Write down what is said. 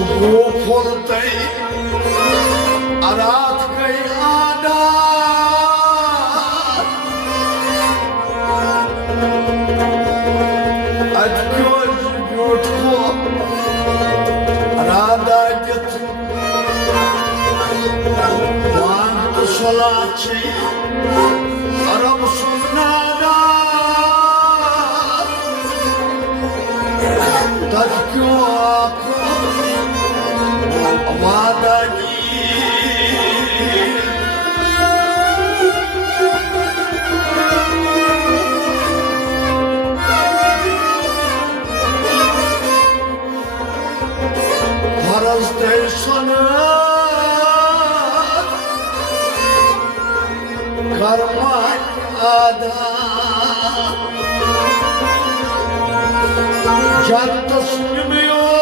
Svofoltei arat kai ada adkyoz gyotko arada git want solachi aram sunnada tadkyo Amadagi Parazde sanat Karma ada Jantas bilmiyor